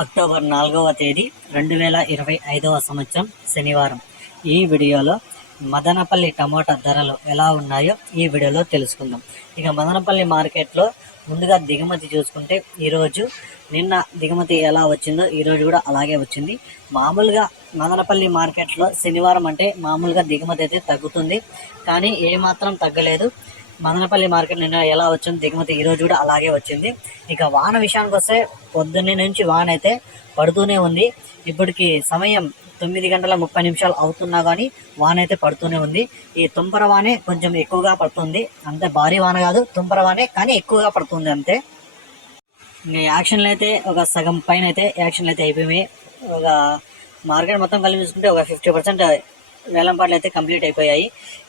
October నాలుగవ తేదీ రెండు వేల ఇరవై ఐదవ సంవత్సరం శనివారం. ఈ వీడియోలో మదనపల్లి టమోటా ధరలు ఎలా ఉన్నాయో ఈ వీడియోలో తెలుసుకుందాం. ఇక మదనపల్లి మార్కెట్లో ముందుగా దిగుమతి చూసుకుంటే ఈరోజు నిన్న దిగుమతి ఎలా వచ్చిందో ఈరోజు కూడా అలాగే వచ్చింది. మామూలుగా మదనపల్లి మార్కెట్లో శనివారం అంటే మామూలుగా దిగుమతి అయితే తగ్గుతుంది. కానీ ఏమాత్రం తగ్గలేదు. మదనపల్లి మార్కెట్ నిన్న ఎలా వచ్చింది దిగుమతి ఈరోజు కూడా అలాగే వచ్చింది. ఇక వాన విషయానికి వస్తే పొద్దున్నే నుంచి వాన అయితే పడుతూనే ఉంది. ఇప్పటికి సమయం తొమ్మిది గంటల ముప్పై నిమిషాలు అవుతున్నా కానీ వాన అయితే పడుతూనే ఉంది. ఈ తుంపర వానే కొంచెం ఎక్కువగా పడుతుంది. అంతే భారీ వాన కాదు తుంపర వానే కానీ ఎక్కువగా పడుతుంది అంతే. ఇంకా యాక్షన్లు అయితే ఒక సగం పైన అయితే యాక్షన్లు అయితే అయిపోయినాయి. ఒక మార్కెట్ మొత్తం కలిపి చూసుకుంటే ఒక ఫిఫ్టీ పర్సెంట్ వేలంపాట్లు అయితే కంప్లీట్ అయిపోయాయి.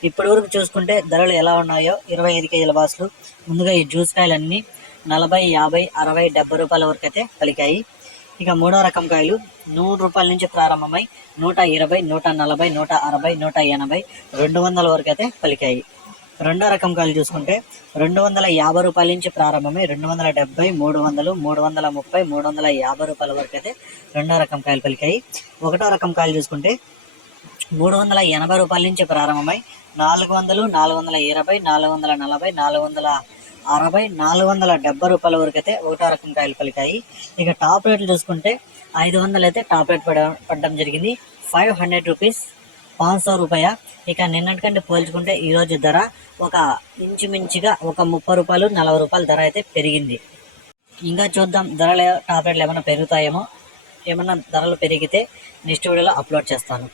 ఇప్పటి వరకు చూసుకుంటే ధరలు ఎలా ఉన్నాయో ఇరవై ఐదు కేజీల బాసులు ముందుగా ఈ జ్యూస్ కాయలన్నీ నలభై యాభై అరవై డెబ్బై రూపాయల వరకు అయితే పలికాయి. ఇక మూడో రకం కాయలు నూరు రూపాయల నుంచి ప్రారంభమై నూట ఇరవై నూట నలభై నూట అరవై నూట ఎనభై రెండు వందల వరకు అయితే పలికాయి. రెండో రకం కాయలు చూసుకుంటే రెండు వందల యాభై రూపాయల నుంచి ప్రారంభమై రెండు వందల డెబ్బై మూడు వందలు మూడు వందల ముప్పై మూడు వందల యాభై రూపాయల వరకు అయితే రెండో రకం కాయలు పలికాయి. ఒకటో రకం కాయలు చూసుకుంటే మూడు వందల ఎనభై రూపాయల నుంచి ప్రారంభమై నాలుగు వందలు నాలుగు వందల ఇరవై నాలుగు వందల నలభై నాలుగు వందల అరవై నాలుగు వందల డెబ్బై రూపాయల వరకు అయితే ఒకటో రకం కాయలు పలికాయి. ఇక టాప్ రేట్లు చూసుకుంటే ఐదు వందలు అయితే టాప్ రేట్ పడ పడడం జరిగింది. ఫైవ్ హండ్రెడ్ రూపీస్ పాంచ్ సో రూపాయ. ఇక నిన్నటికంటే పోల్చుకుంటే ఈరోజు ధర ఒక ఇంచుమించుగా ఒక ముప్పై రూపాయలు నలభై రూపాయల ధర అయితే పెరిగింది. ఇంకా చూద్దాం ధరలు టాప్ రేట్లు ఏమైనా పెరుగుతాయేమో. ఏమన్నా ధరలు పెరిగితే నెక్స్ట్ వీడియోలో అప్లోడ్ చేస్తాను.